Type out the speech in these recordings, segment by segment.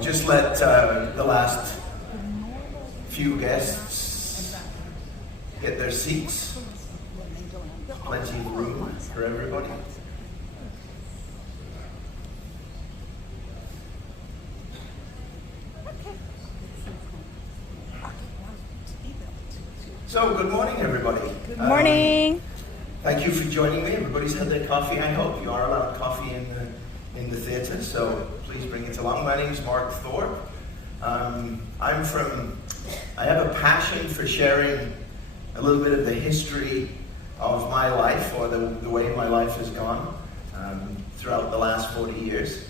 We'll just let the last few guests get their seats. Plenty of room for everybody. So, good morning, everybody. Good morning. Thank you for joining me. Everybody's had their coffee, I hope. You are allowed coffee in the theatre, so please bring it along. My name is Mark Thorpe. I have a passion for sharing a little bit of the history of my life, or the way my life has gone throughout the last 40 years,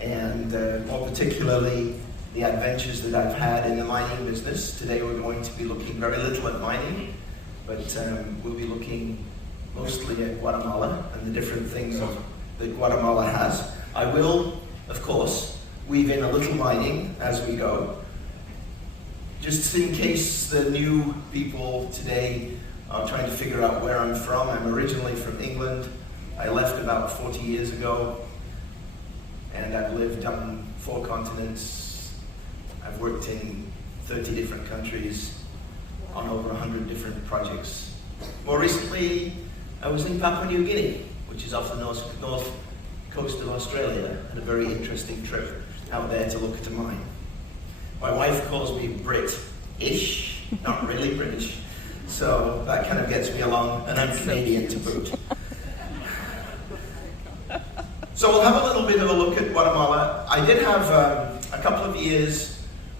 and more particularly the adventures that I've had in the mining business. Today we're going to be looking very little at mining, but we'll be looking mostly at Guatemala and the different things that Guatemala has. I will, of course, weave in a little mining as we go. Just in case the new people today are trying to figure out where I'm from, I'm originally from England. I left about 40 years ago, and I've lived on 4 continents. I've worked in 30 different countries on over 100 different projects. More recently, I was in Papua New Guinea, which is off the north coast of Australia. Had a very interesting trip out there to look at a mine. My wife calls me Brit-ish, not really British, so that kind of gets me along, and I'm Canadian to boot. So we'll have a little bit of a look at Guatemala. I did have a couple of years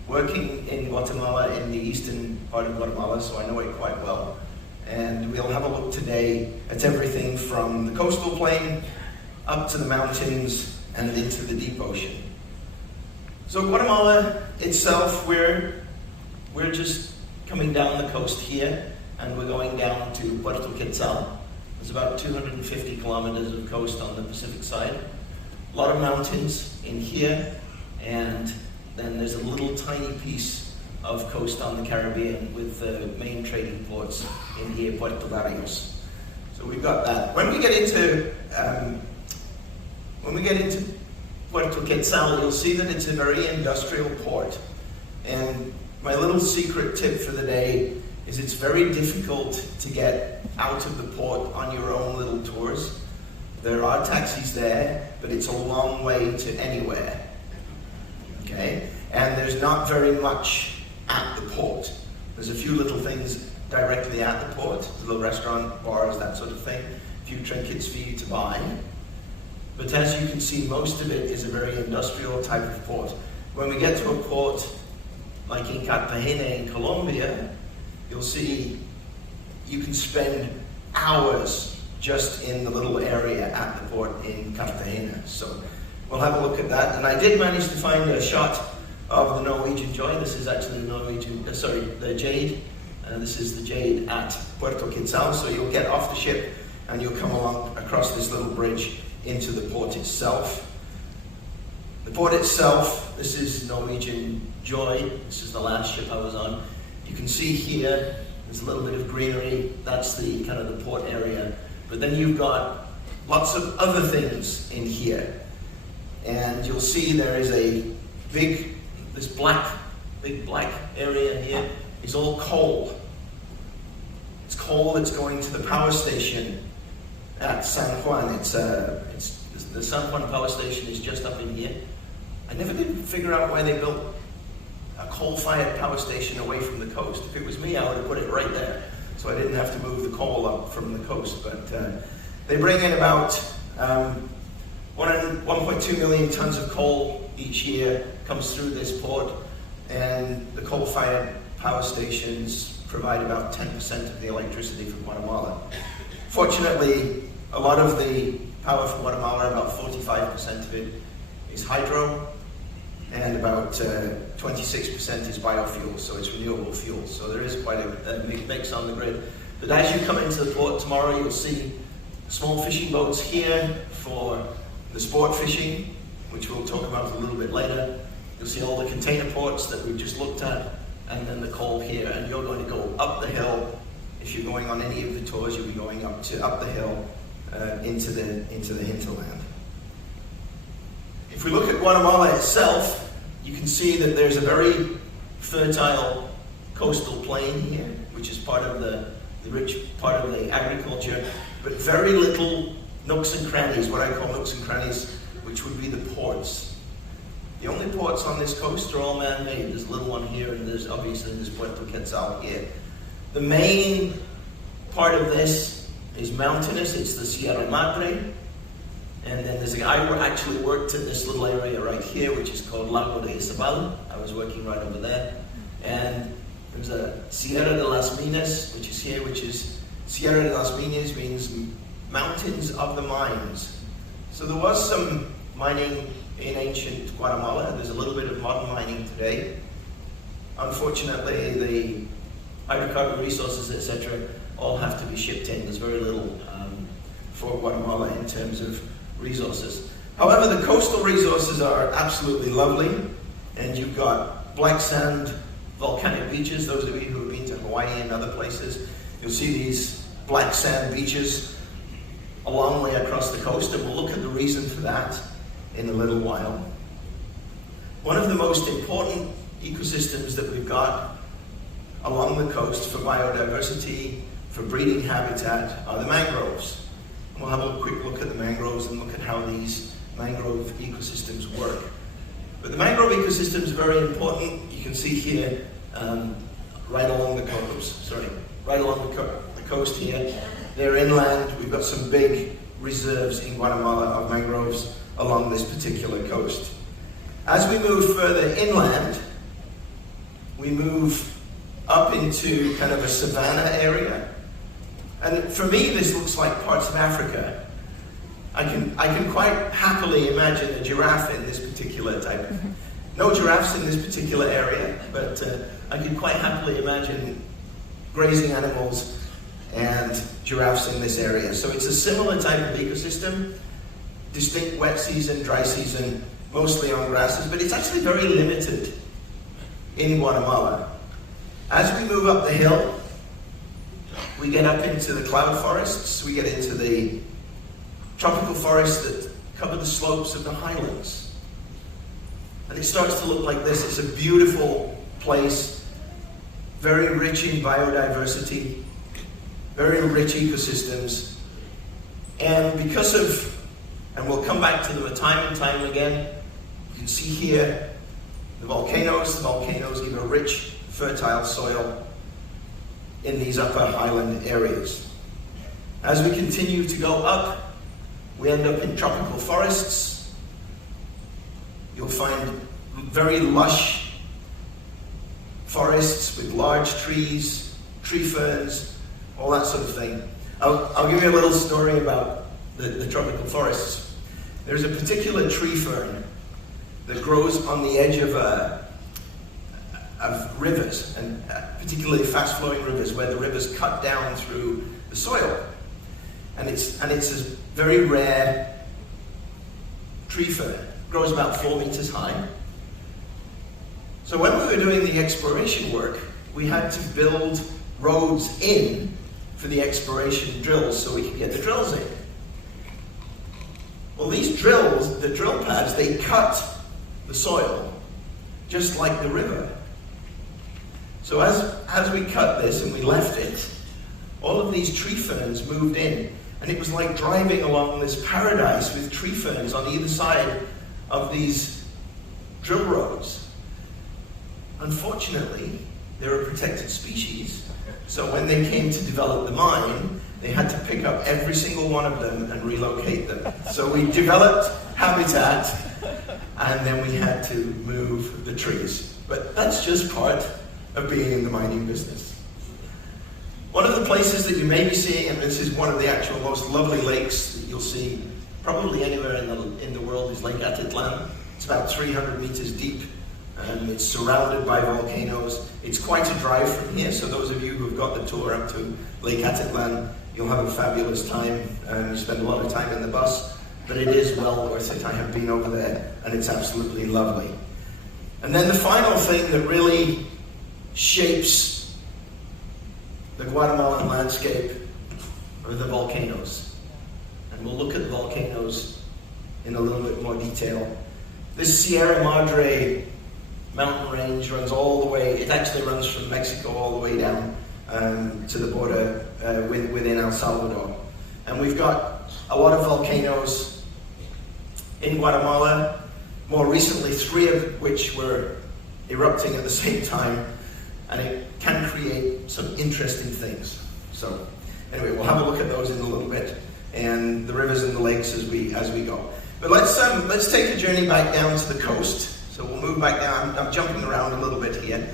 working in Guatemala, in the eastern part of Guatemala, so I know it quite well. And we'll have a look today at everything from the coastal plain up to the mountains and into the deep ocean. So Guatemala itself, we're just coming down the coast here, and we're going down to Puerto Quetzal. There's about 250 kilometers of coast on the Pacific side. A lot of mountains in here, and then there's a little tiny piece of coast on the Caribbean with the main trading ports in here, Puerto Barrios. So we've got that. When we get into Puerto Quetzal, you'll see that it's a very industrial port. And my little secret tip for the day is it's very difficult to get out of the port on your own little tours. There are taxis there, but it's a long way to anywhere. Okay? And there's not very much at the port. There's a few little things directly at the port, a little restaurant, bars, that sort of thing, a few trinkets for you to buy. But as you can see, most of it is a very industrial type of port. When we get to a port like in Cartagena in Colombia, you'll see you can spend hours just in the little area at the port in Cartagena. So we'll have a look at that. And I did manage to find a shot of the Norwegian Joy. This is actually the Jade. This is the Jade at Puerto Quetzal. So you'll get off the ship and you'll come along across this little bridge into the port itself. The port itself, this is Norwegian Joy. This is the last ship I was on. You can see here, there's a little bit of greenery. That's the kind of the port area. But then you've got lots of other things in here. And you'll see there is big black area here is all coal. It's coal that's going to the power station at San Juan. The San Juan power station is just up in here. I never did figure out why they built a coal-fired power station away from the coast. If it was me, I would have put it right there, so I didn't have to move the coal up from the coast. But they bring in about 1.2 million tons of coal each year comes through this port, and the coal-fired power stations provide about 10% of the electricity for Guatemala. Fortunately, a lot of the power for Guatemala, about 45% of it is hydro, and about 26% is biofuel, so it's renewable fuel. So there is quite a mix on the grid. But as you come into the port tomorrow, you'll see small fishing boats here for the sport fishing, which we'll talk about a little bit later. You'll see all the container ports that we've just looked at, and then the coal here. And you're going to go up the hill. If you're going on any of the tours, you'll be going up the hill into the hinterland. If we look at Guatemala itself, You can see that there's a very fertile coastal plain here, which is part of the rich part of the agriculture, but very little nooks and crannies, what I call nooks and crannies, which would be the ports. The only ports on this coast are all man-made. There's a little one here, and there's obviously this Puerto Quetzal here. The main part of this is mountainous. It's the Sierra Madre. And then I actually worked in this little area right here, which is called Lago de Izabal. I was working right over there. And there's a Sierra de las Minas, which is here, which is Sierra de las Minas means mountains of the mines. So there was some mining in ancient Guatemala. There's a little bit of modern mining today. Unfortunately, the hydrocarbon resources, etc., all have to be shipped in. There's very little for Guatemala in terms of resources. However, the coastal resources are absolutely lovely, and you've got black sand volcanic beaches. Those of you who have been to Hawaii and other places, you'll see these black sand beaches a long way across the coast, and we'll look at the reason for that in a little while. One of the most important ecosystems that we've got along the coast for biodiversity, for breeding habitat, are the mangroves. And we'll have a quick look at the mangroves and look at how these mangrove ecosystems work. But the mangrove ecosystem is very important. You can see here, right along the coast. Right along the coast here. They're inland. We've got some big reserves in Guatemala of mangroves along this particular coast. As we move further inland, we move up into kind of a savanna area. And for me, this looks like parts of Africa. I can quite happily imagine a giraffe in this particular type. No giraffes in this particular area, but I can quite happily imagine grazing animals and giraffes in this area. So it's a similar type of ecosystem, distinct wet season, dry season, mostly on grasses, but it's actually very limited in Guatemala. As we move up the hill, we get up into the cloud forests, we get into the tropical forests that cover the slopes of the highlands. And it starts to look like this. It's a beautiful place, very rich in biodiversity, very rich ecosystems. And because of, and we'll come back to them time and time again, you can see here the volcanoes. The volcanoes give a rich, fertile soil in these upper highland areas. As we continue to go up, we end up in tropical forests. You'll find very lush forests with large trees, tree ferns, all that sort of thing. I'll give you a little story about the tropical forests. There's a particular tree fern that grows on the edge of rivers, and particularly fast-flowing rivers, where the rivers cut down through the soil. And it's a very rare tree fern. It grows about 4 meters high. So when we were doing the exploration work, we had to build roads in for the exploration drills so we could get the drills in. Well, these drills, the drill pads, they cut the soil just like the river. So as we cut this and we left it, all of these tree ferns moved in. And it was like driving along this paradise with tree ferns on either side of these drill roads. Unfortunately, they're a protected species, so when they came to develop the mine, they had to pick up every single one of them and relocate them. So we developed habitat, and then we had to move the trees. But that's just part of being in the mining business. One of the places that you may be seeing, and this is one of the actual most lovely lakes that you'll see probably anywhere in the world, is Lake Atitlan. It's about 300 meters deep, and it's surrounded by volcanoes. It's quite a drive from here, so those of you who've got the tour up to Lake Atitlan, you'll have a fabulous time, and you spend a lot of time in the bus, but it is well worth it. I have been over there, and it's absolutely lovely. And then the final thing that really shapes the Guatemalan landscape are the volcanoes. And we'll look at the volcanoes in a little bit more detail. This Sierra Madre mountain range runs all the way, it actually runs from Mexico all the way down to the border within El Salvador. And we've got a lot of volcanoes in Guatemala, more recently 3 of which were erupting at the same time, and it can create some interesting things. So anyway, we'll have a look at those in a little bit, and the rivers and the lakes as we go. But let's take a journey back down to the coast. So we'll move back down. I'm jumping around a little bit here,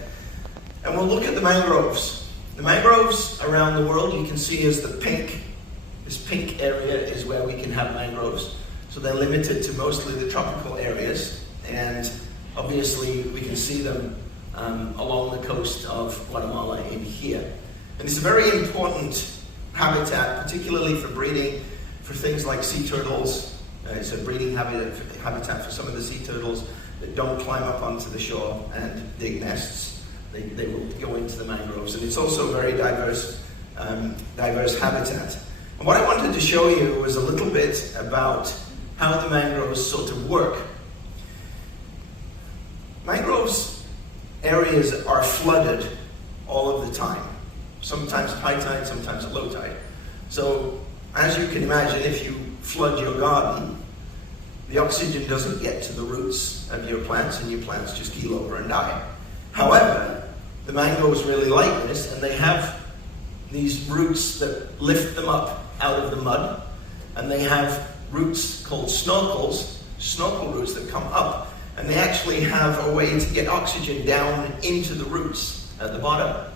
and we'll look at the mangroves. The mangroves around the world, you can see as this pink area is where we can have mangroves. So they're limited to mostly the tropical areas, and obviously we can see them along the coast of Guatemala in here. And it's a very important habitat, particularly for breeding for things like sea turtles. It's a breeding habitat for some of the sea turtles that don't climb up onto the shore and dig nests. They will go into the mangroves, and it's also a very diverse habitat. And what I wanted to show you was a little bit about how the mangroves sort of work. Mangroves areas are flooded all of the time, sometimes at high tide, sometimes at low tide. So as you can imagine, if you flood your garden, the oxygen doesn't get to the roots of your plants, and your plants just keel over and die. However, the mangroves really like this, and they have these roots that lift them up out of the mud, and they have roots called snorkel roots that come up, and they actually have a way to get oxygen down into the roots at the bottom.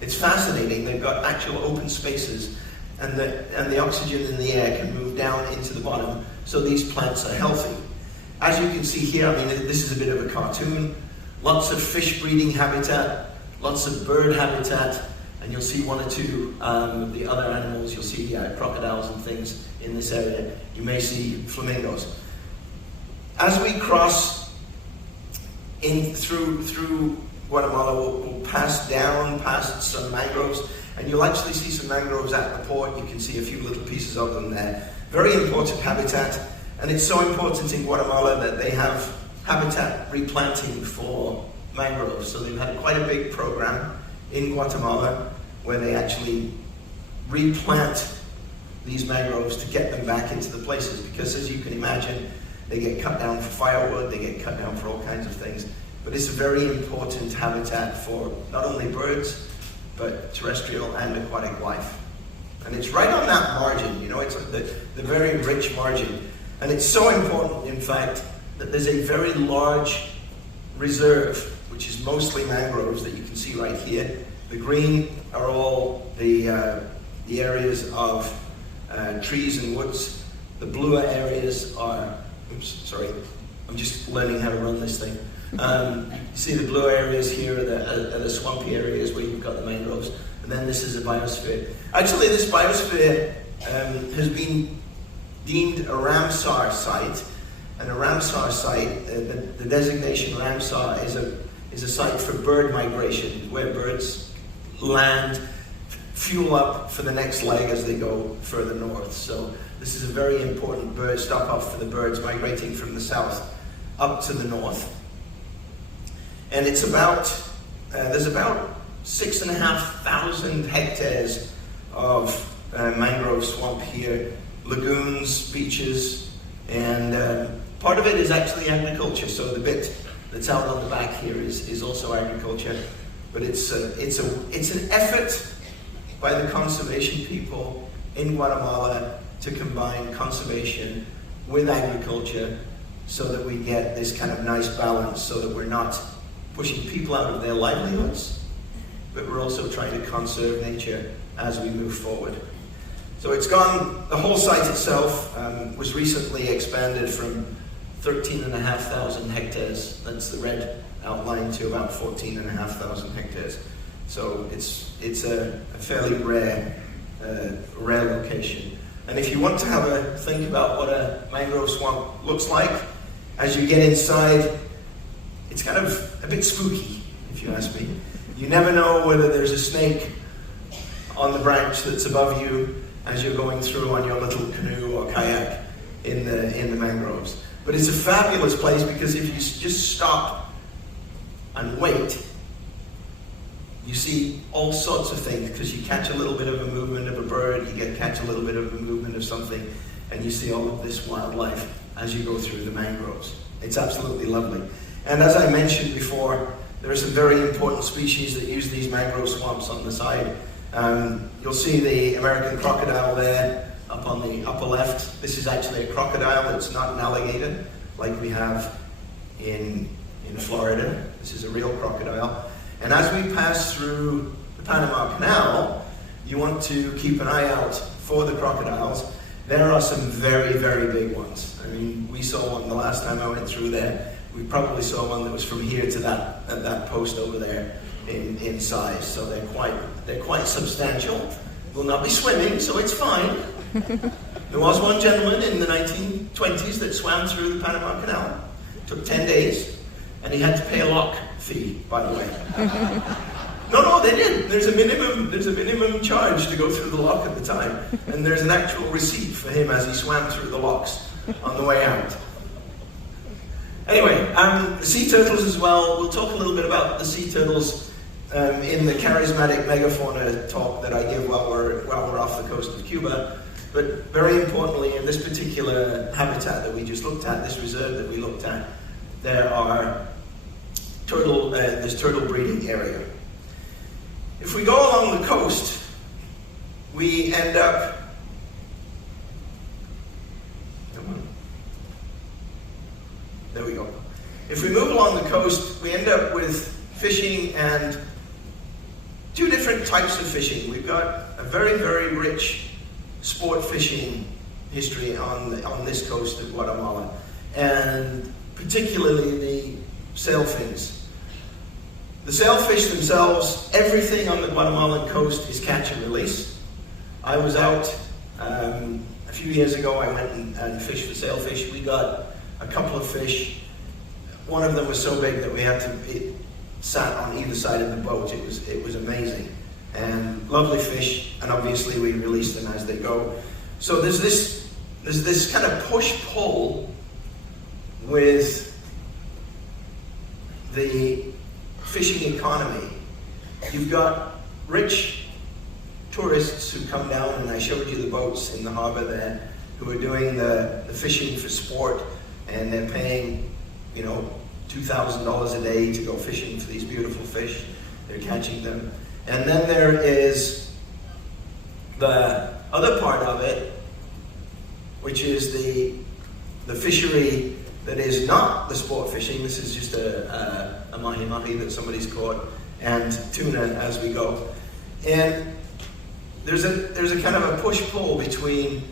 It's fascinating. They've got actual open spaces, and the oxygen in the air can move down into the bottom, so these plants are healthy. As you can see here, I mean, this is a bit of a cartoon. Lots of fish breeding habitat, lots of bird habitat, and you'll see 1 or 2 of the other animals. You'll see crocodiles and things in this area. You may see flamingos. As we cross in through Guatemala, we'll pass down past some mangroves, and you'll actually see some mangroves at the port. You can see a few little pieces of them there. Very important habitat, and it's so important in Guatemala that they have habitat replanting for mangroves. So they've had quite a big program in Guatemala where they actually replant these mangroves to get them back into the places, because as you can imagine, they get cut down for firewood, they get cut down for all kinds of things. But it's a very important habitat for not only birds, but terrestrial and aquatic life. And it's right on that margin, you know, it's the very rich margin. And it's so important, in fact, that there's a very large reserve, which is mostly mangroves, that you can see right here. The green are all the areas of trees and woods. The bluer areas are, I'm just learning how to run this thing. You see the blue areas here are the swampy areas where you've got the mangroves, and then this is a biosphere. Actually, this biosphere has been deemed a Ramsar site, and a Ramsar site, the designation Ramsar is a site for bird migration, where birds land, fuel up for the next leg as they go further north. So this is a very important bird stop-off for the birds migrating from the south up to the north. And it's there's about 6,500 hectares of mangrove swamp here, lagoons, beaches, and part of it is actually agriculture. So the bit that's out on the back here is also agriculture, but it's an effort by the conservation people in Guatemala to combine conservation with agriculture so that we get this kind of nice balance, so that we're not pushing people out of their livelihoods, but we're also trying to conserve nature as we move forward. So the whole site itself was recently expanded from 13,500 hectares, that's the red outline, to about 14,500 hectares. So it's a fairly rare location. And if you want to have a think about what a mangrove swamp looks like, as you get inside, it's kind of a bit spooky, if you ask me. You never know whether there's a snake on the branch that's above you as you're going through on your little canoe or kayak in the mangroves. But it's a fabulous place, because if you just stop and wait, you see all sorts of things, because you catch a little bit of a movement of a bird, you catch a little bit of a movement of something, and you see all of this wildlife as you go through the mangroves. It's absolutely lovely. And as I mentioned before, there are some very important species that use these mangrove swamps on the side. You'll see the American crocodile there up on the upper left. This is actually a crocodile, it's not an alligator like we have in Florida. This is a real crocodile. And as we pass through the Panama Canal, you want to keep an eye out for the crocodiles. There are some very, very big ones. I mean, we saw one the last time I went through there. We probably saw one that was from here to that post over there in size. So they're quite substantial. Will not be swimming, so it's fine. There was one gentleman in the 1920s that swam through the Panama Canal. It took 10 days, and he had to pay a lock fee, by the way. No, they did. There's a minimum charge to go through the lock at the time, and there's an actual receipt for him as he swam through the locks on the way out. Anyway, sea turtles as well. We'll talk a little bit about the sea turtles in the charismatic megafauna talk that I give while we're off the coast of Cuba. But very importantly, in this particular habitat that we just looked at, this reserve that we looked at, there's turtle breeding area. If we go along the coast, we end up there we go. If we move along the coast, we end up with fishing and two different types of fishing. We've got a very, very rich sport fishing history on this coast of Guatemala, and particularly the sailfins. The sailfish themselves, everything on the Guatemalan coast is catch and release. I was out a few years ago, I went and fished for sailfish. We got a couple of fish. One of them was so big that it sat on either side of the boat. It was amazing. And lovely fish, and obviously we release them as they go. So there's this kind of push-pull with the fishing economy. You've got rich tourists who come down, and I showed you the boats in the harbor there, who are doing the fishing for sport, and they're paying, $2,000 a day to go fishing for these beautiful fish. They're catching them. And then there is the other part of it, which is the fishery that is not the sport fishing. This is just a mahi-mahi that somebody's caught, and tuna as we go. And there's a kind of a push-pull between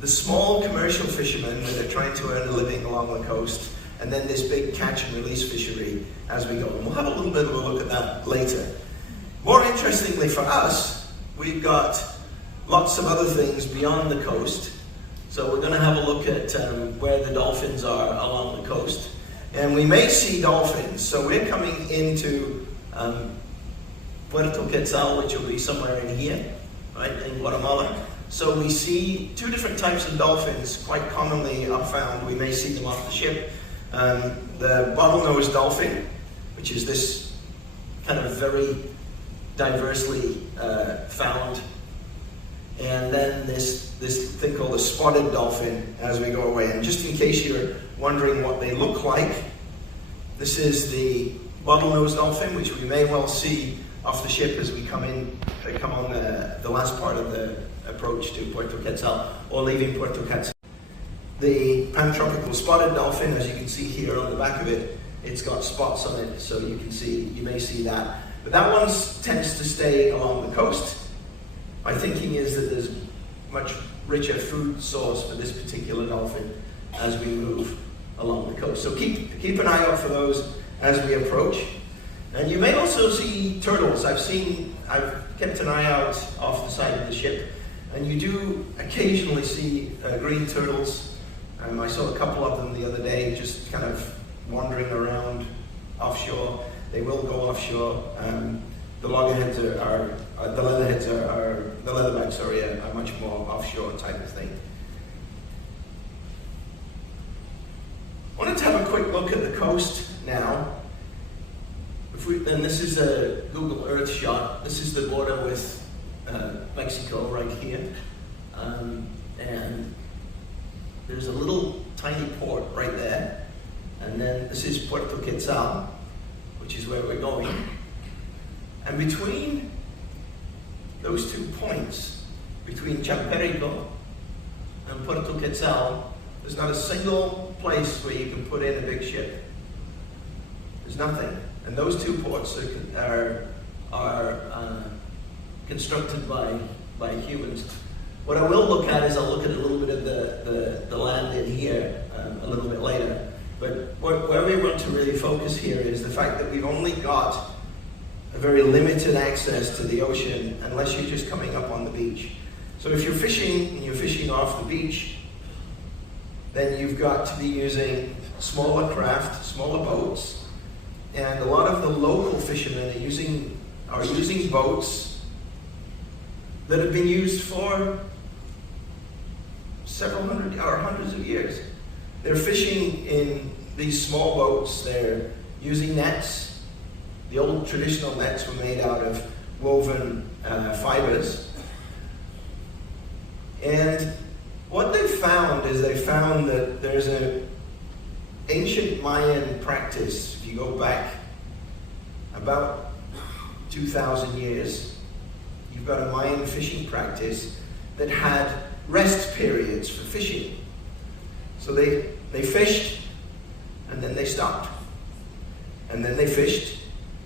the small commercial fishermen that are trying to earn a living along the coast, and then this big catch and release fishery as we go. And we'll have a little bit of a look at that later. More interestingly for us, we've got lots of other things beyond the coast. So we're going to have a look at where the dolphins are along the coast. And we may see dolphins. So we're coming into Puerto Quetzal, which will be somewhere in here, right, in Guatemala. So we see two different types of dolphins quite commonly are found. We may see them off the ship. The bottlenose dolphin, which is this kind of very diversely found, and then this thing called a spotted dolphin as we go away. And just in case you're wondering what they look like, this is the bottlenose dolphin, which we may well see off the ship as we come on the last part of the approach to Puerto Quetzal, or leaving Puerto Quetzal. The pantropical spotted dolphin, as you can see here on the back of it, it's got spots on it, so you may see that. But that one tends to stay along the coast. My thinking is that there's much richer food source for this particular dolphin as we move along the coast. So keep an eye out for those as we approach. And you may also see turtles. I've kept an eye out off the side of the ship, and you do occasionally see green turtles. I saw a couple of them the other day, just kind of wandering around offshore. They will go offshore. The loggerheads the leatherbacks are much more offshore type of thing. I wanted to have a quick look at the coast now. and this is a Google Earth shot. This is the border with Mexico right here. And there's a little tiny port right there. And then this is Puerto Quetzal, which is where we're going. And between those 2 points, between Champerico and Puerto Quetzal, there's not a single place where you can put in a big ship. There's nothing. And those 2 ports are constructed by humans. What I will look at is I'll look at a little bit of the land in here a little bit later. But where we want to really focus here is the fact that we've only got a very limited access to the ocean unless you're just coming up on the beach. So if you're fishing and you're fishing off the beach, then you've got to be using smaller craft, smaller boats, and a lot of the local fishermen are using boats that have been used for several hundred or hundreds of years. They're fishing in these small boats. They're using nets. The old traditional nets were made out of woven fibers. And what they found is that there's an ancient Mayan practice. If you go back about 2,000 years, you've got a Mayan fishing practice that had rest periods for fishing. So they fished, and then they stopped. And then they fished,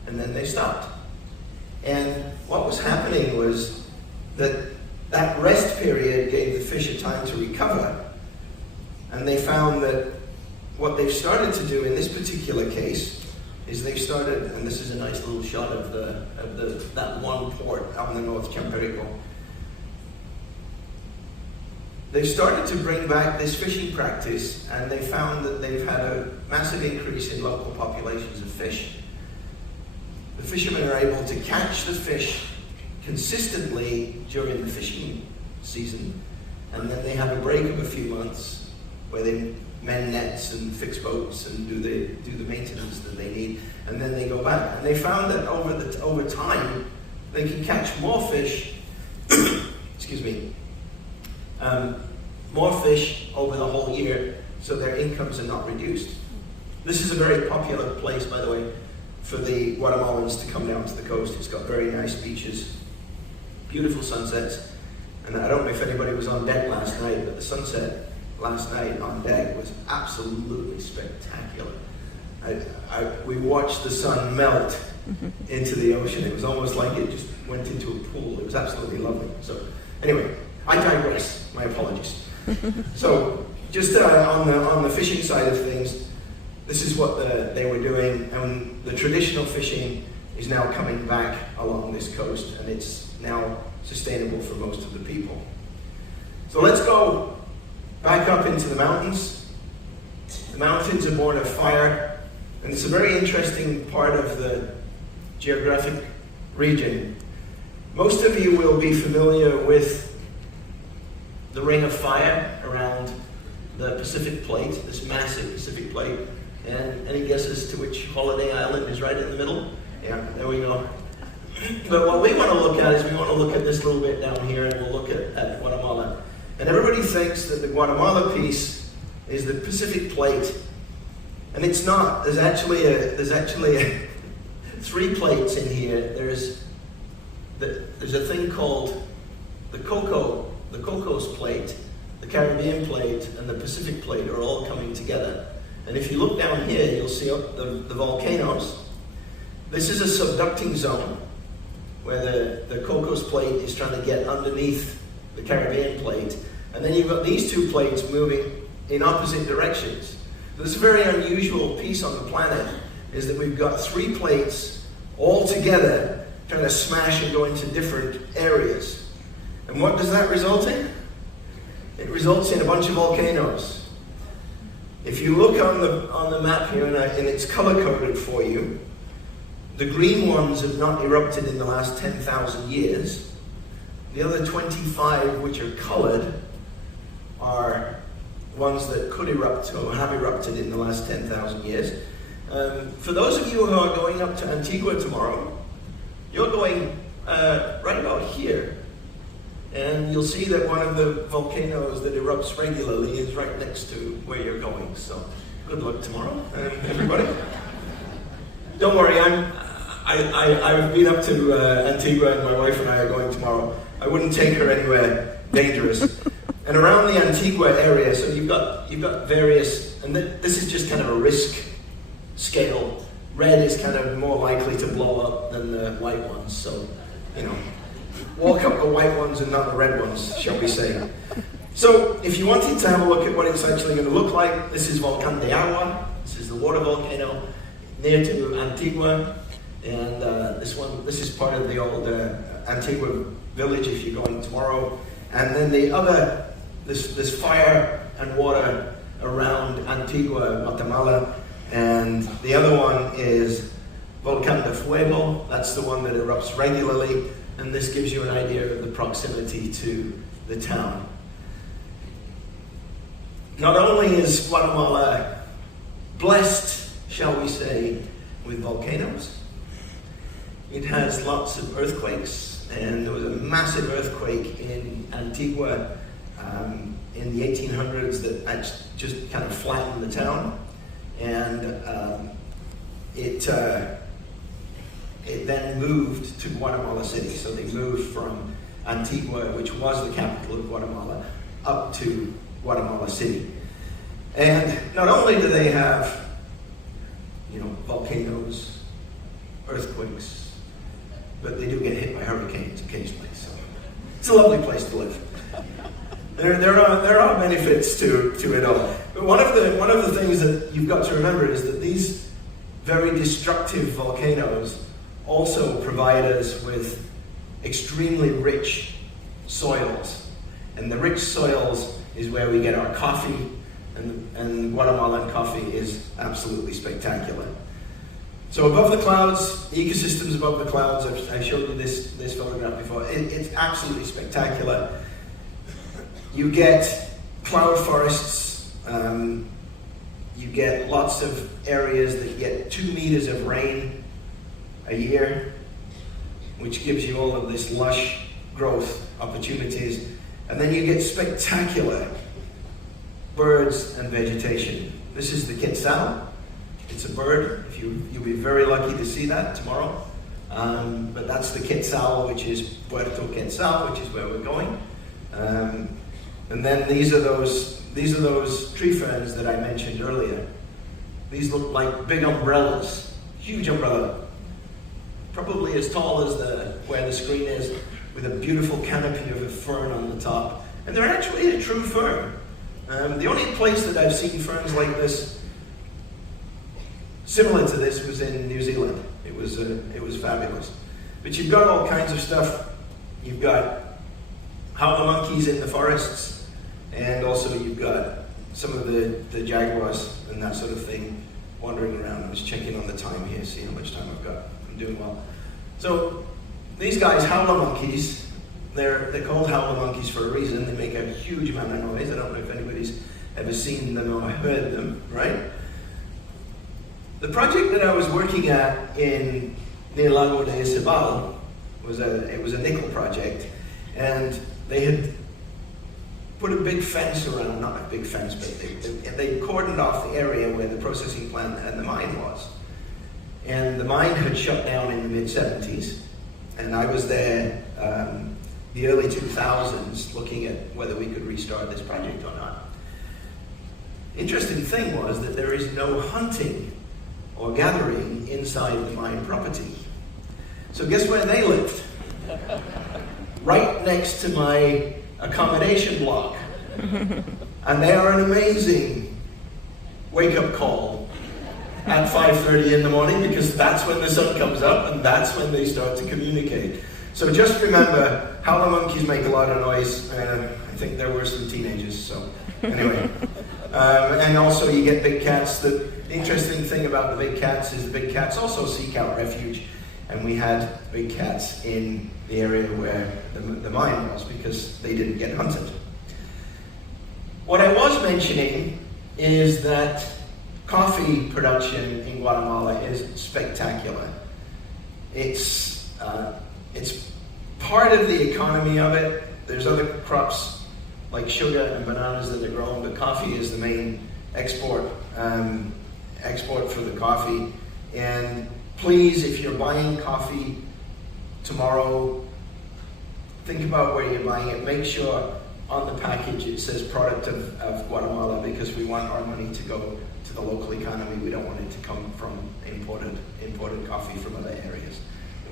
and then they stopped. And what was happening was that rest period gave the fish a time to recover. And they found that what they've started to do in this particular case is they've started, and this is a nice little shot of that one port out in the north, Champerico. They've started to bring back this fishing practice, and they found that they've had a massive increase in local populations of fish. The fishermen are able to catch the fish consistently during the fishing season, and then they have a break of a few months where they mend nets and fix boats and do the maintenance that they need, and then they go back. And they found that over time they can catch more fish. Excuse me. More fish over the whole year, so their incomes are not reduced. This is a very popular place, by the way, for the Guatemalans to come down to the coast. It's got very nice beaches, beautiful sunsets, and I don't know if anybody was on deck last night, but the sunset last night on deck was absolutely spectacular. We watched the sun melt into the ocean. It was almost like it just went into a pool. It was absolutely lovely. So anyway, I digress. My apologies. So, just on the fishing side of things, this is what they were doing, and the traditional fishing is now coming back along this coast, and it's now sustainable for most of the people. So let's go back up into the mountains. The mountains are born of fire, and it's a very interesting part of the geographic region. Most of you will be familiar with the ring of fire around the Pacific Plate, this massive Pacific Plate. And any guesses to which holiday island is right in the middle? Yeah, there we go. But what we want to look at is we want to look at this little bit down here, and we'll look at Guatemala. And everybody thinks that the Guatemala piece is the Pacific Plate, and it's not. There's actually 3 plates in here. There's a thing called the Cocos Plate, the Caribbean Plate, and the Pacific Plate are all coming together. And if you look down here, you'll see the volcanoes. This is a subducting zone where the Cocos Plate is trying to get underneath the Caribbean Plate. And then you've got these 2 plates moving in opposite directions. So this is a very unusual piece on the planet, is that we've got 3 plates all together trying to smash and go into different areas. And what does that result in? It results in a bunch of volcanoes. If you look on the map here, and it's color-coded for you, the green ones have not erupted in the last 10,000 years. The other 25, which are colored, are ones that could erupt or have erupted in the last 10,000 years. For those of you who are going up to Antigua tomorrow, you're going right about here. And you'll see that one of the volcanoes that erupts regularly is right next to where you're going. So good luck tomorrow, everybody. Don't worry, I've been up to Antigua, and my wife and I are going tomorrow. I wouldn't take her anywhere dangerous. And around the Antigua area, so you've got various, and this is just kind of a risk scale. Red is kind of more likely to blow up than the white ones, so, you know, walk up the white ones and not the red ones, shall we say. So, if you wanted to have a look at what it's actually going to look like, this is Volcán de Agua. This is the water volcano near to Antigua, and this is part of the old Antigua village if you're going tomorrow. And then the other, this fire and water around Antigua, Guatemala, and the other one is Volcán de Fuego. That's the one that erupts regularly, and this gives you an idea of the proximity to the town. Not only is Guatemala blessed, shall we say, with volcanoes, it has lots of earthquakes, and there was a massive earthquake in Antigua in the 1800s that just kind of flattened the town, and it then moved to Guatemala City. So they moved from Antigua, which was the capital of Guatemala, up to Guatemala City. And not only do they have, volcanoes, earthquakes, but they do get hit by hurricanes occasionally. So it's a lovely place to live. There are benefits to it all. But one of the things that you've got to remember is that these very destructive volcanoes also provide us with extremely rich soils. And the rich soils is where we get our coffee, and Guatemalan coffee is absolutely spectacular. So above the clouds, the ecosystems above the clouds, I showed you this photograph before, it's absolutely spectacular. You get cloud forests, you get lots of areas that get 2 meters of rain a year, which gives you all of this lush growth opportunities. And then you get spectacular birds and vegetation. This is the quetzal. It's a bird. You'll be very lucky to see that tomorrow. But that's the quetzal, which is Puerto Quetzal, which is where we're going. And then these are those tree ferns that I mentioned earlier. These look like big umbrellas, huge umbrella, probably as tall as where the screen is, with a beautiful canopy of a fern on the top. And they're actually a true fern. The only place that I've seen ferns like this, similar to this, was in New Zealand. It was fabulous. But you've got all kinds of stuff. You've got howler monkeys in the forests, and also you've got some of the jaguars and that sort of thing wandering around. I was checking on the time here, see how much time I've got. I'm doing well. So these guys, howler monkeys, they're called howler monkeys for a reason. They make a huge amount of noise. I don't know if anybody's ever seen them or heard them, right? The project that I was working at near Lago de Cebal was a nickel project, and they had put a big fence around, not a big fence, but they cordoned off the area where the processing plant and the mine was. And the mine had shut down in the mid-70s, and I was there the early 2000s looking at whether we could restart this project or not. Interesting thing was that there is no hunting or gathering inside the mine property. So guess where they lived? Right next to my accommodation block. And they are an amazing wake-up call at 5:30 in the morning, because that's when the sun comes up and that's when they start to communicate. So just remember, howler monkeys make a lot of noise. I think there were some teenagers, so anyway. And also you get big cats. The interesting thing about the big cats is the big cats also seek out refuge. And we had big cats in the area where the mine was, because they didn't get hunted. What I was mentioning is that coffee production in Guatemala is spectacular. It's part of the economy of it. There's other crops like sugar and bananas that are grown, but coffee is the main export for the coffee. And please, if you're buying coffee tomorrow, think about where you're buying it. Make sure on the package it says product of Guatemala, because we want our money to go to the local economy. We don't want it to come from imported coffee from other areas.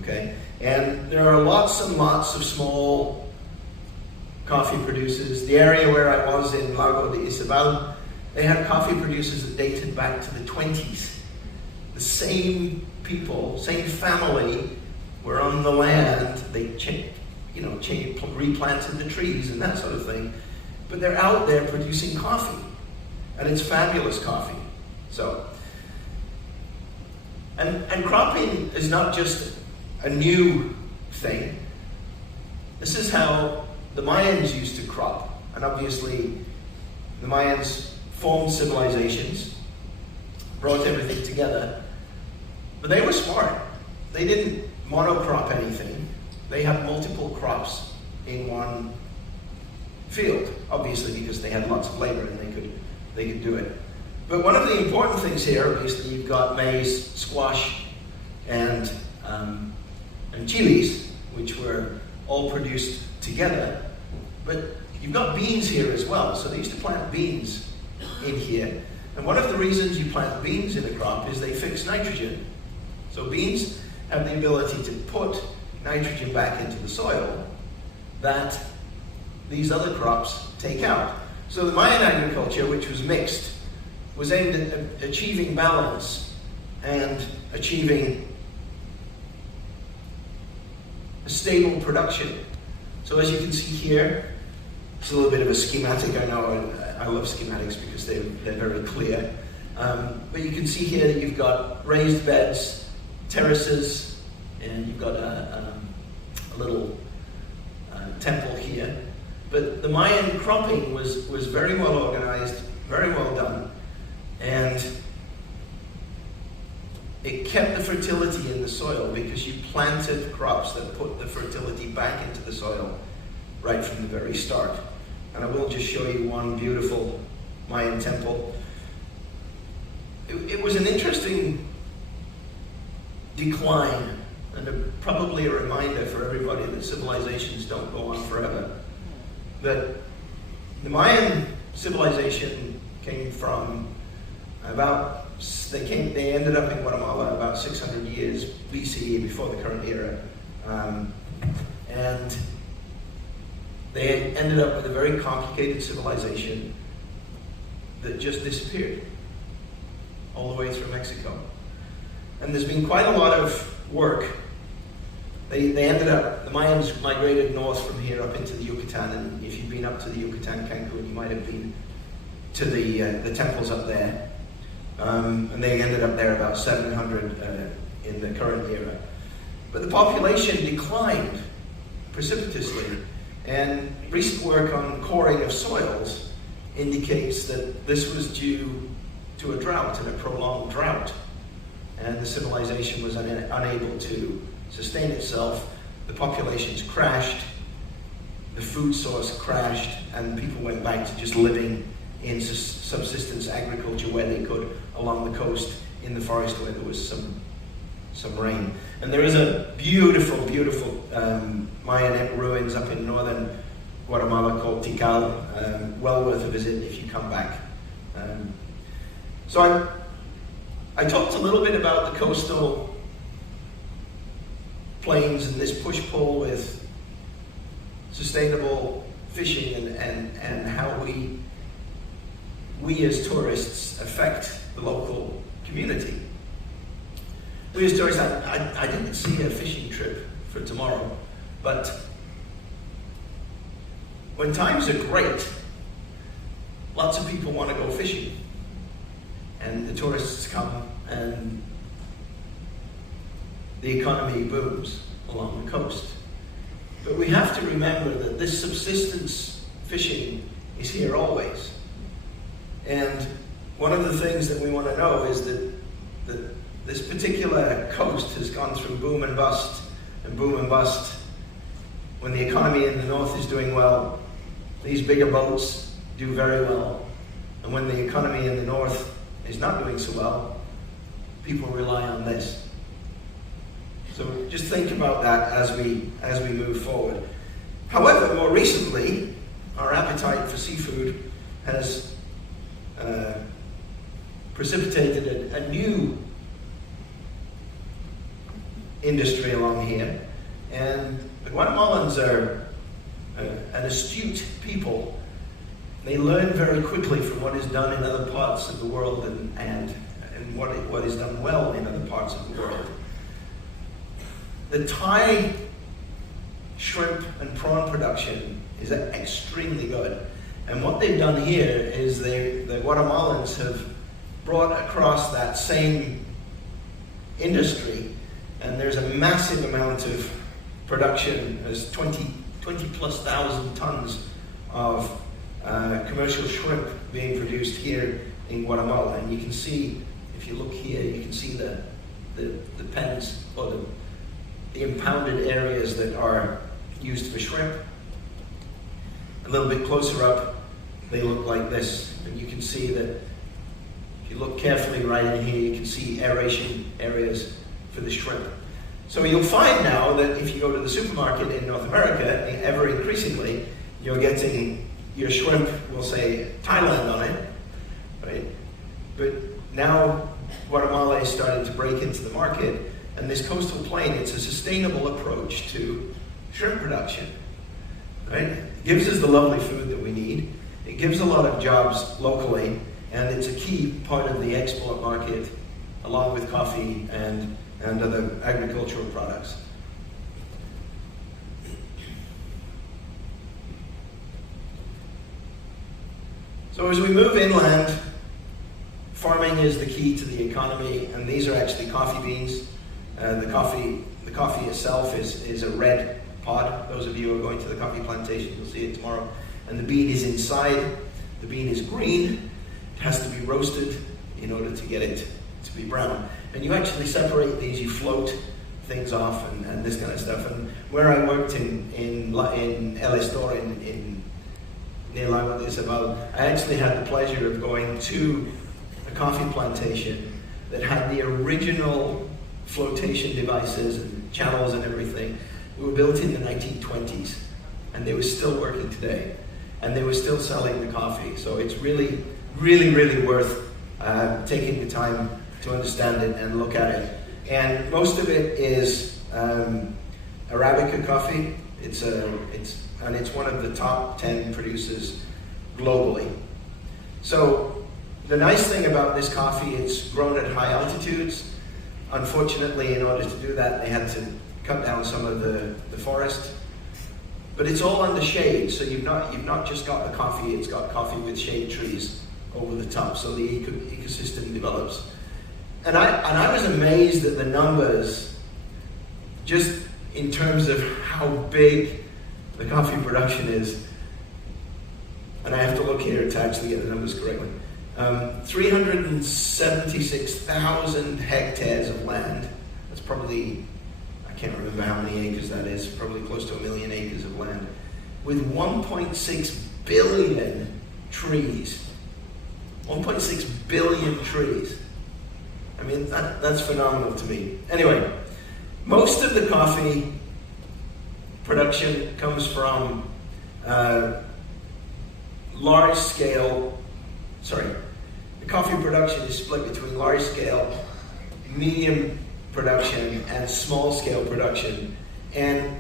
Okay? And there are lots and lots of small coffee producers. The area where I was in Lago de Isabel, they had coffee producers that dated back to the 20s. The same people, same family were on the land. They replanted the trees and that sort of thing. But they're out there producing coffee. And it's fabulous coffee. So, and cropping is not just a new thing. This is how the Mayans used to crop. And obviously, the Mayans formed civilizations, brought everything together. But they were smart. They didn't monocrop anything. They had multiple crops in one field, obviously because they had lots of labor and they could do it. But one of the important things here, obviously, you've got maize, squash, and chilies, which were all produced together. But you've got beans here as well. So they used to plant beans in here. And one of the reasons you plant beans in a crop is they fix nitrogen. So beans have the ability to put nitrogen back into the soil that these other crops take out. So the Mayan agriculture, which was mixed, was aimed at achieving balance and achieving a stable production. So as you can see here, it's a little bit of a schematic. I know I love schematics because they're very clear. But you can see here that you've got raised beds, terraces, and you've got a little temple here. But the Mayan cropping was very well organized, very well done, and it kept the fertility in the soil because you planted crops that put the fertility back into the soil right from the very start. And I will just show you one beautiful Mayan temple. It was an interesting decline, and probably a reminder for everybody that civilizations don't go on forever. But the Mayan civilization came from they ended up in Guatemala about 600 years BCE, before the current era. And they ended up with a very complicated civilization that just disappeared all the way through Mexico. And there's been quite a lot of work. The Mayans migrated north from here up into the Yucatan, and if you've been up to the Yucatan, Cancun, you might have been to the temples up there. And they ended up there about 700 in the current era. But the population declined precipitously, and recent work on coring of soils indicates that this was due to a drought, and a prolonged drought. And the civilization was unable to sustain itself. The populations crashed, the food source crashed, and people went back to just living in subsistence agriculture where they could, along the coast, in the forest where there was some rain. And there is a beautiful, beautiful Mayan ruins up in northern Guatemala called Tikal, well worth a visit if you come back. So I talked a little bit about the coastal plains and this push-pull with sustainable fishing and how we as tourists affect the local community. We as tourists, I didn't see a fishing trip for tomorrow, but when times are great, lots of people want to go fishing. And the tourists come and the economy booms along the coast. But we have to remember that this subsistence fishing is here always. And one of the things that we want to know is that this particular coast has gone through boom and bust, and boom and bust. When the economy in the north is doing well, these bigger boats do very well. And when the economy in the north is not doing so well, people rely on this. So just think about that as we move forward. However, more recently, our appetite for seafood has precipitated a new industry along here. And the Guatemalans are an astute people. They learn very quickly from what is done in other parts of the world and what is done well in other parts of the world. The Thai shrimp and prawn production is extremely good. And what they've done here is the Guatemalans have brought across that same industry, and there's a massive amount of production. There's 20 plus thousand tons of commercial shrimp being produced here in Guatemala. And you can see, if you look here, you can see the pens, or the impounded areas that are used for shrimp. A little bit closer up, they look like this. And you can see that if you look carefully right in here, you can see aeration areas for the shrimp. So you'll find now that if you go to the supermarket in North America, ever increasingly, you're getting your shrimp will say Thailand on it, right? But now Guatemala is starting to break into the market, and this coastal plain, it's a sustainable approach to shrimp production, right? It gives us the lovely food that we need. It gives a lot of jobs locally, and it's a key part of the export market, along with coffee and other agricultural products. So as we move inland, farming is the key to the economy, and these are actually coffee beans. The coffee itself is a red pod. Those of you who are going to the coffee plantation, you'll see it tomorrow. And the bean is inside. The bean is green. It has to be roasted in order to get it to be brown. And you actually separate these, you float things off and this kind of stuff. And where I worked in El Estor near Lago de Isabel, I actually had the pleasure of going to a coffee plantation that had the original flotation devices and channels and everything. They were built in the 1920s, and they were still working today. And they were still selling the coffee. So it's really, really, really worth taking the time to understand it and look at it. And most of it is Arabica coffee. It's one of the top 10 producers globally. So the nice thing about this coffee, it's grown at high altitudes. Unfortunately, in order to do that, they had to cut down some of the forest. But it's all under shade, so you've not just got the coffee, it's got coffee with shade trees over the top, so the ecosystem develops. And I was amazed at the numbers, just in terms of how big the coffee production is. And I have to look here to actually get the numbers correctly. 376,000 hectares of land. That's probably, I can't remember how many acres that is, probably close to 1 million acres of land, with 1.6 billion trees. 1.6 billion trees. I mean, that's phenomenal to me. Anyway, most of the coffee production comes from the coffee production is split between large scale, medium production, and small scale production. And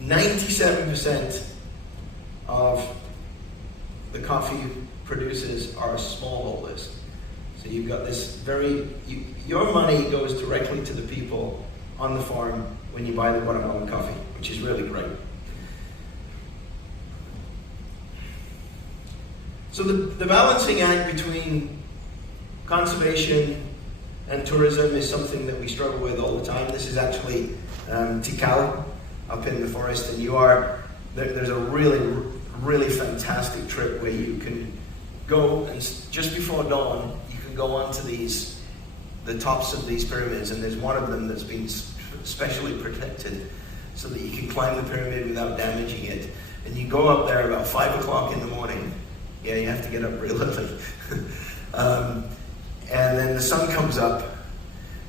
97% of the coffee producers are smallholders. So you've got this your money goes directly to the people on the farm when you buy the Guatemalan coffee, which is really great. So the balancing act between conservation and tourism is something that we struggle with all the time. This is actually Tikal up in the forest, and there's a really, really fantastic trip where you can go and just before dawn, you can go onto the tops of these pyramids, and there's one of them that's been specially protected so that you can climb the pyramid without damaging it. And you go up there about 5 o'clock in the morning. Yeah, you have to get up real early. And then the sun comes up,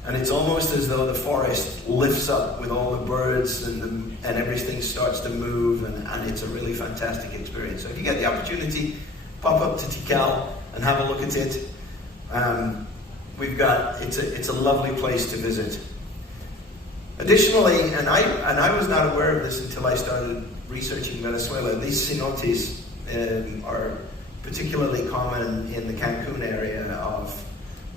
and it's almost as though the forest lifts up with all the birds, and everything starts to move, and it's a really fantastic experience. So if you get the opportunity, pop up to Tikal and have a look at it. It's a lovely place to visit. Additionally, and I was not aware of this until I started researching Venezuela, these cenotes are particularly common in the Cancun area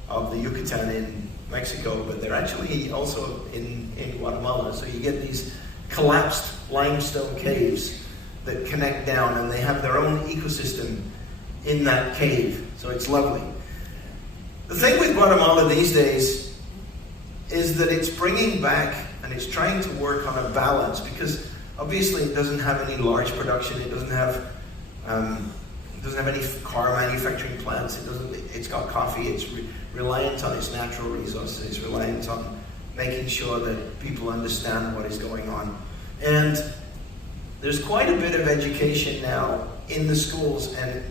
of the Yucatan in Mexico, but they're actually also in Guatemala. So you get these collapsed limestone caves that connect down, and they have their own ecosystem in that cave. So it's lovely. The thing with Guatemala these days is that it's bringing back and it's trying to work on a balance, because obviously it doesn't have any large production. It doesn't have any car manufacturing plants. It's got coffee. It's reliant on its natural resources. It's reliant on making sure that people understand what is going on. And there's quite a bit of education now in the schools and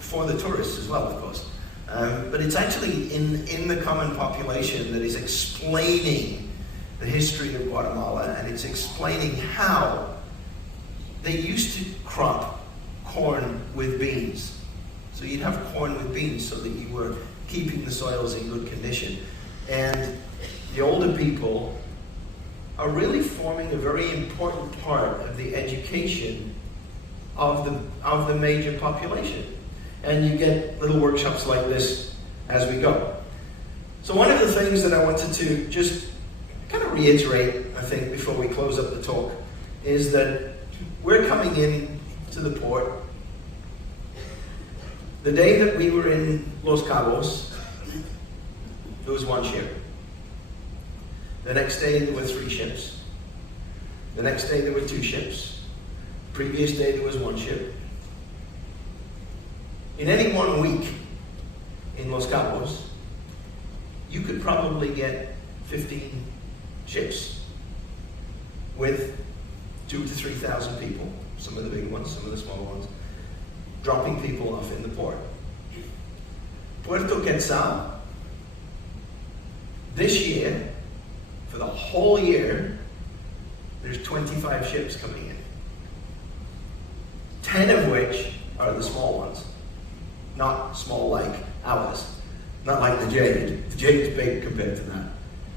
for the tourists as well, of course. But it's actually in the common population that is explaining the history of Guatemala, and it's explaining how they used to crop corn with beans. So you'd have corn with beans so that you were keeping the soils in good condition. And the older people are really forming a very important part of the education of the major population. And you get little workshops like this as we go. So one of the things that I wanted to just kind of reiterate, I think, before we close up the talk, is that we're coming in to the port. The day that we were in Los Cabos, there was one ship. The next day there were 3 ships. The next day there were 2 ships. The previous day there was 1 ship. In any 1 week in Los Cabos, you could probably get 15 ships with 2,000 to 3,000 people, some of the big ones, some of the small ones, dropping people off in the port. Puerto Quetzal, this year, for the whole year, there's 25 ships coming in. 10 of which are the small ones. Not small like ours. Not like the Jade. The Jade is big compared to that.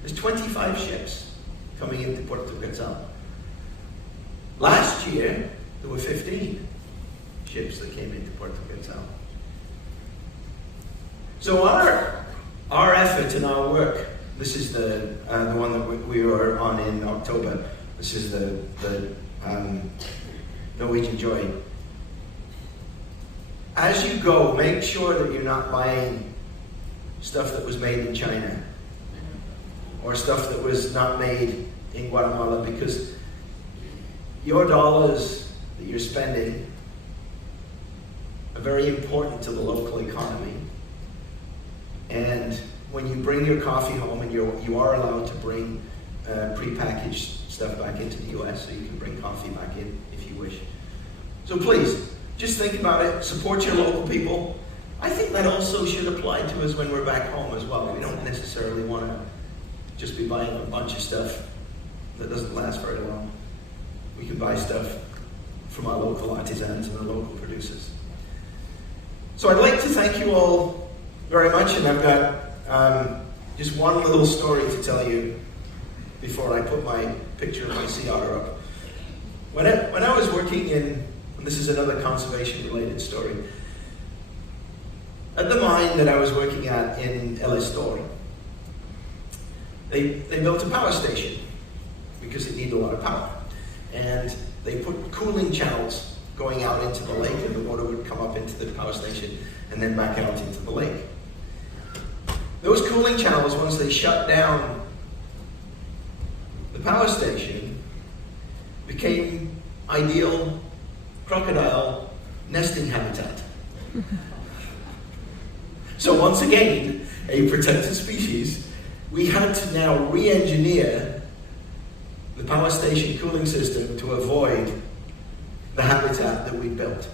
There's 25 ships coming into Puerto Quetzal. Last year, there were 15 ships that came into Puerto Quetzal. So our effort and our work, this is the one that we were on in October. This is the Norwegian Joy. As you go, make sure that you're not buying stuff that was made in China or stuff that was not made in Guatemala, because your dollars that you're spending are very important to the local economy. And when you bring your coffee home, and you are allowed to bring prepackaged stuff back into the US, so you can bring coffee back in if you wish. So please, just think about it, support your local people. I think that also should apply to us when we're back home as well. We don't necessarily want to just be buying a bunch of stuff that doesn't last very long. We can buy stuff from our local artisans and our local producers. So I'd like to thank you all very much, and I've got just one little story to tell you before I put my picture of my sea otter up. When I was working in, and this is another conservation-related story, at the mine that I was working at in El Estor, they built a power station because it needed a lot of power. And they put cooling channels going out into the lake, and the water would come up into the power station and then back out into the lake. Those cooling channels, once they shut down the power station, became ideal crocodile nesting habitat. So once again, a protected species, we had to now re-engineer the power station cooling system to avoid the habitat that we built.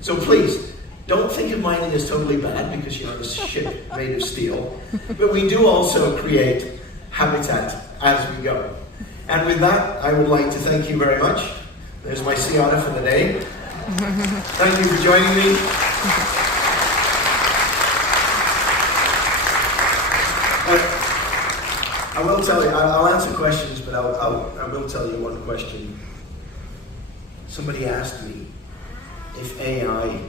So please, don't think of mining as totally bad because you're on a ship made of steel, but we do also create habitat as we go. And with that, I would like to thank you very much. There's my sea otter for the day. Thank you for joining me. I will tell you, I'll answer questions, but I will tell you one question. Somebody asked me if AI